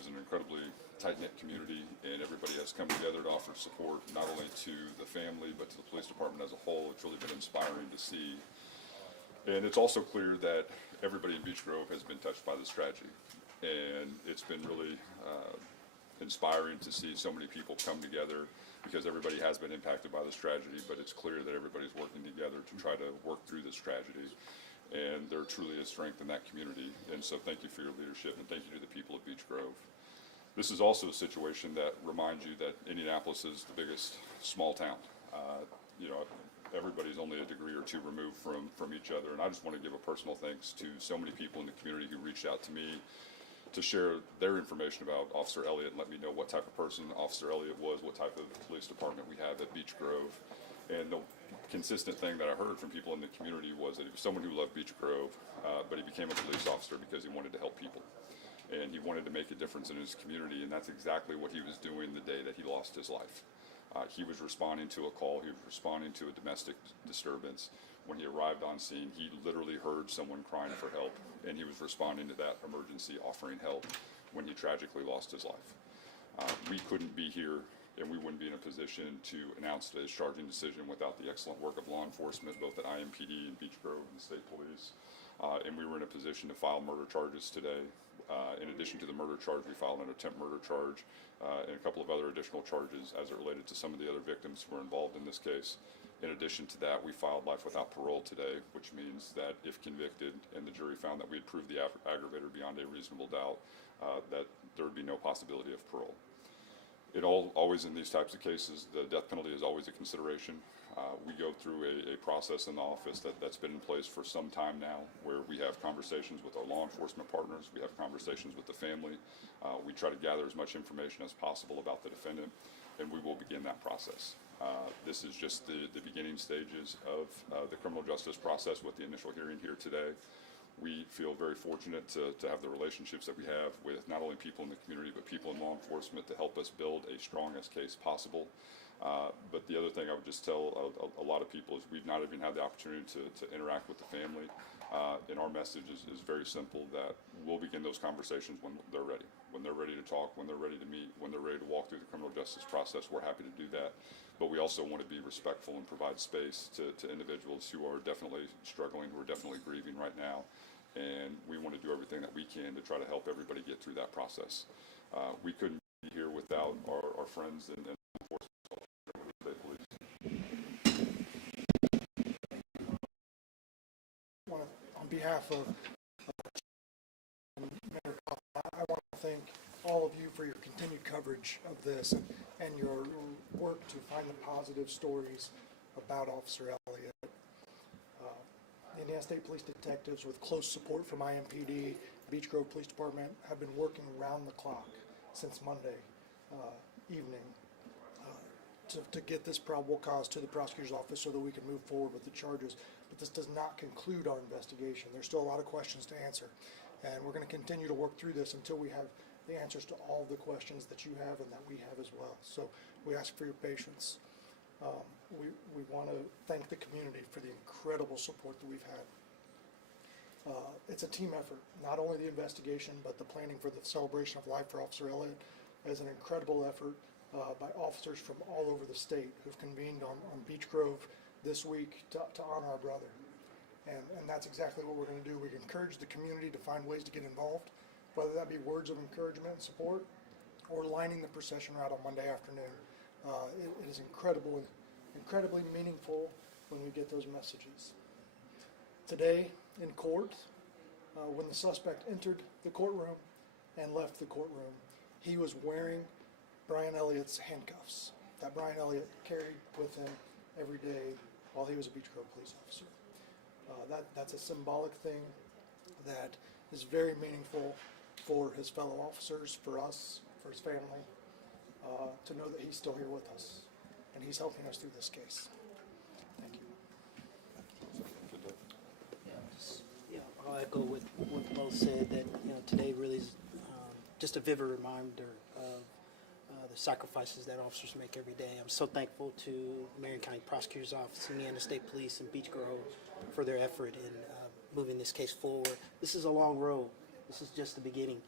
is an incredibly tight-knit community, and everybody has come together to offer support not only to the family but to the police department as a whole. It's really been inspiring to see. And it's also clear that everybody in Beech Grove has been touched by this tragedy, and it's been really inspiring to see so many people come together, because everybody has been impacted by this tragedy, but it's clear that everybody's working together to try to work through this tragedy. And there truly is strength in that community. And so thank you for your leadership, and thank you to the people of Beech Grove. This is also a situation that reminds you that Indianapolis is the biggest small town. Everybody's only a degree or two removed from each other. And I just want to give a personal thanks to so many people in the community who reached out to me to share their information about Officer Elliott and let me know what type of person Officer Elliott was, what type of police department we have at Beech Grove. And the consistent thing that I heard from people in the community was that he was someone who loved Beech Grove, but he became a police officer because he wanted to help people. And he wanted to make a difference in his community, and that's exactly what he was doing the day that he lost his life. He was responding to a call, he was responding to a domestic disturbance. When he arrived on scene, he literally heard someone crying for help, and he was responding to that emergency, offering help when he tragically lost his life. We couldn't be here, and we wouldn't be in a position to announce today's charging decision without the excellent work of law enforcement, both at IMPD and Beech Grove and the state police. And we were in a position to file murder charges today. In addition to the murder charge, we filed an attempt murder charge and a couple of other additional charges as it related to some of the other victims who were involved in this case. In addition to that, we filed life without parole today, which means that if convicted and the jury found that we had proved the aggravator beyond a reasonable doubt, that there would be no possibility of parole. Always in these types of cases, the death penalty is always a consideration. We go through a process in the office that's been in place for some time now, where we have conversations with our law enforcement partners, we have conversations with the family, we try to gather as much information as possible about the defendant, and we will begin that process. This is just the beginning stages of the criminal justice process with the initial hearing here today. We feel very fortunate to have the relationships that we have with not only people in the community, but people in law enforcement to help us build a strongest case possible. But the other thing I would just tell a lot of people is we've not even had the opportunity to interact with the family. And our message is very simple, that we'll begin those conversations when they're ready. When they're ready to talk, when they're ready to meet, when they're ready to walk through the criminal justice process, we're happy to do that. But we also want to be respectful and provide space to individuals who are definitely struggling, who are definitely grieving right now. And we want to do everything that we can to try to help everybody get through that process. We couldn't be here without our friends and enforcement. On behalf of Mayor Coughlin, I want to thank all of you for your continued coverage of this and your work to find the positive stories about Officer Elliott. The Indiana State Police detectives, with close support from IMPD, Beech Grove Police Department, have been working around the clock since Monday evening to get this probable cause to the prosecutor's office so that we can move forward with the charges. But this does not conclude our investigation. There's still a lot of questions to answer, and we're going to continue to work through this until we have the answers to all the questions that you have and that we have as well. So we ask for your patience. We want to thank the community for the incredible support that we've had. It's a team effort, not only the investigation, but the planning for the celebration of life for Officer Elliott is an incredible effort by officers from all over the state who've convened on Beech Grove this week to honor our brother. And that's exactly what we're going to do. We encourage the community to find ways to get involved, whether that be words of encouragement and support or lining the procession route on Monday afternoon. It is incredibly meaningful when we get those messages. Today in court, when the suspect entered the courtroom and left the courtroom, he was wearing Brian Elliott's handcuffs that Brian Elliott carried with him every day while he was a Beech Grove police officer. That's a symbolic thing that is very meaningful for his fellow officers, for us, for his family, to know that he's still here with us and he's helping us through this case. Thank you. I'll echo what both said, that today really is just a vivid reminder of the sacrifices that officers make every day. I'm so thankful to Marion County Prosecutor's Office, Indiana State Police, and Beech Grove for their effort in moving this case forward. This is a long road. This is just the beginning.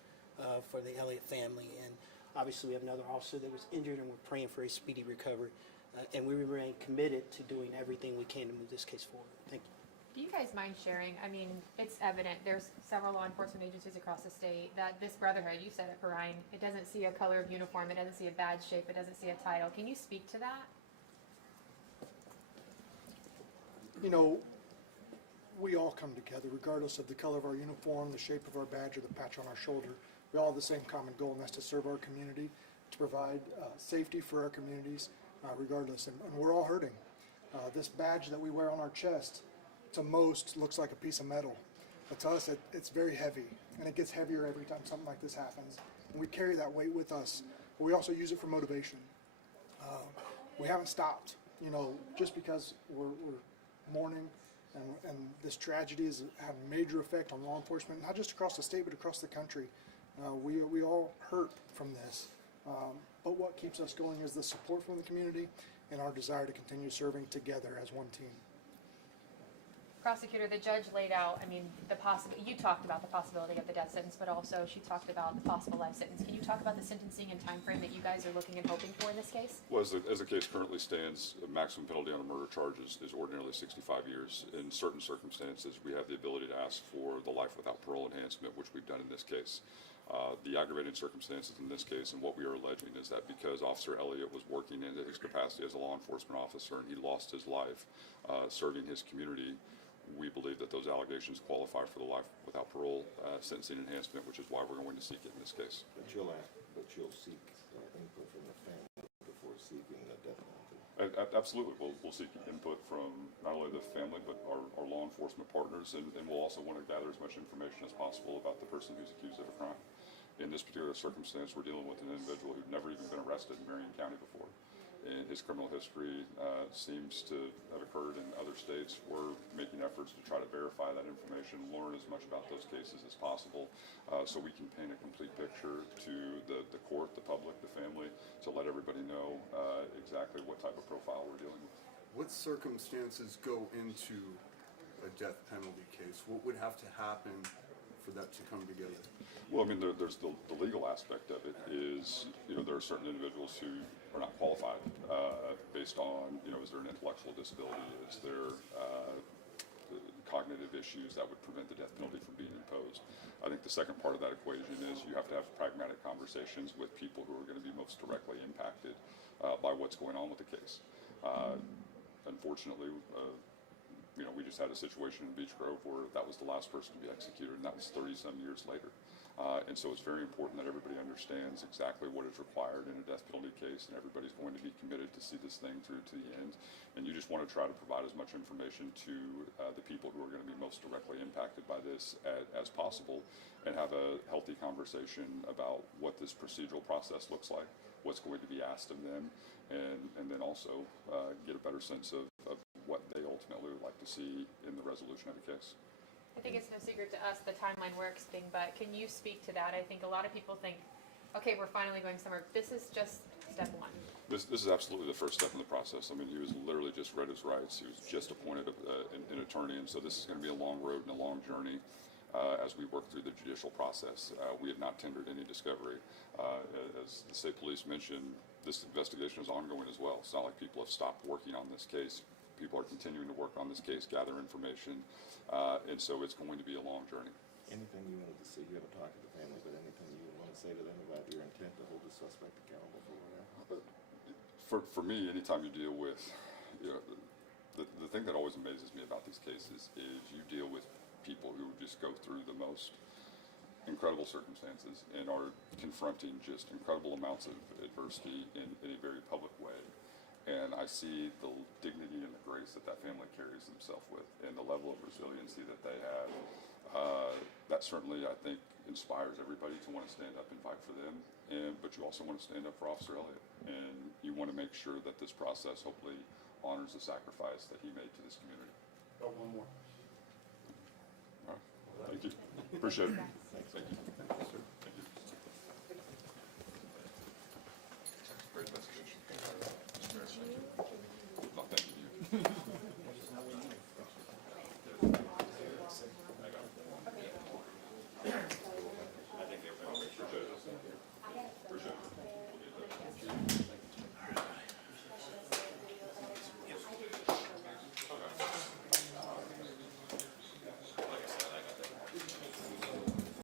for the Elliott family. And obviously, we have another officer that was injured, and we're praying for a speedy recovery. And we remain committed to doing everything we can to move this case forward. Thank you. Do you guys mind sharing? I mean, it's evident, there's several law enforcement agencies across the state that this brotherhood, you said it, Brian, it doesn't see a color of uniform, it doesn't see a badge shape, it doesn't see a title. Can you speak to that? You know, we all come together regardless of the color of our uniform, the shape of our badge, or the patch on our shoulder. We all have the same common goal, and that's to serve our community, to provide safety for our communities, regardless. And we're all hurting. This badge that we wear on our chest, to most, looks like a piece of metal. But to us, it's very heavy, and it gets heavier every time something like this happens. And we carry that weight with us, but we also use it for motivation. We haven't stopped, you know, just because we're mourning, and this tragedy has had a major effect on law enforcement, not just across the state, but across the country. We all hurt from this. But what keeps us going is the support from the community and our desire to continue serving together as one team. Prosecutor, the judge laid out, I mean, you talked about the possibility of the death sentence, but also she talked about the possible life sentence. Can you talk about the sentencing and time frame that you guys are looking and hoping for in this case? Well, as the case currently stands, the maximum penalty on a murder charge is ordinarily 65 years. In certain circumstances, we have the ability to ask for the life without parole enhancement, which we've done in this case. The aggravating circumstances in this case, and what we are alleging, is that because Officer Elliott was working in his capacity as a law enforcement officer and he lost his life serving his community, we believe that those allegations qualify for the life without parole sentencing enhancement, which is why we're going to seek it in this case. But you'll seek input from the family before seeking the death penalty. Absolutely. We'll seek input from not only the family, but our law enforcement partners, and we'll also want to gather as much information as possible about the person who's accused of a crime. In this particular circumstance, we're dealing with an individual who'd never even been arrested in Marion County before. And his criminal history seems to have occurred in other states. We're making efforts to try to verify that information, learn as much about those cases as possible, so we can paint a complete picture to the court, the public, the family, to let everybody know exactly what type of profile we're dealing with. What circumstances go into a death penalty case? What would have to happen for that to come together? Well, I mean, there's the legal aspect of it is, you know, there are certain individuals who are not qualified based on, you know, is there an intellectual disability? Is there cognitive issues that would prevent the death penalty from being imposed? I think the second part of that equation is you have to have pragmatic conversations with people who are going to be most directly impacted by what's going on with the case. Unfortunately, you know, we just had a situation in Beech Grove where that was the last person to be executed, and that was 30-some years later. And so it's very important that everybody understands exactly what is required in a death penalty case, and everybody's going to be committed to see this thing through to the end. And you just want to try to provide as much information to the people who are going to be most directly impacted by this as possible, and have a healthy conversation about what this procedural process looks like, what's going to be asked of them, and then also get a better sense of what they ultimately would like to see in the resolution of the case. I think it's no secret to us the timeline we're expecting, but can you speak to that? I think a lot of people think, okay, we're finally going somewhere. This is just step one. This is absolutely the first step in the process. I mean, he was literally just read his rights. He was just appointed an attorney, and so this is going to be a long road and a long journey as we work through the judicial process. We have not tendered any discovery. As the state police mentioned, this investigation is ongoing as well. It's not like people have stopped working on this case. People are continuing to work on this case, gather information, and so it's going to be a long journey. Anything you wanted to see, you haven't talked to the family, but anything you want to say to them about your intent to hold the suspect accountable for what happened? For me, anytime you deal with, you know, the thing that always amazes me about these cases is you deal with people who just go through the most incredible circumstances and are confronting just incredible amounts of adversity in a very public way. And I see the dignity and the grace that family carries themselves with, and the level of resiliency that they have. That certainly, I think, inspires everybody to want to stand up and fight for them. But you also want to stand up for Officer Elliott, and you want to make sure that this process hopefully honors the sacrifice that he made to this community. Oh, one more. All right. Thank you. Appreciate it. Thank you. Thank you, sir.